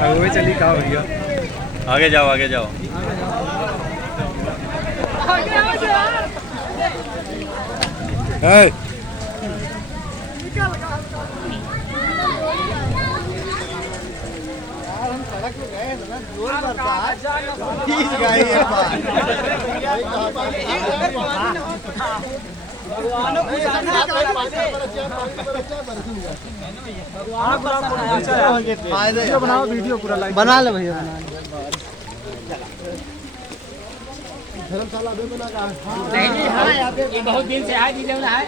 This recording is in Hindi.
वो चली कहाँ भैया। आगे जाओ आगे जाओ। है बनाओ वीडियो पूरा लाइव बना ले भैया बना ले। धर्मशाला में बना का नहीं हाँ ये बहुत दिन से है जी है।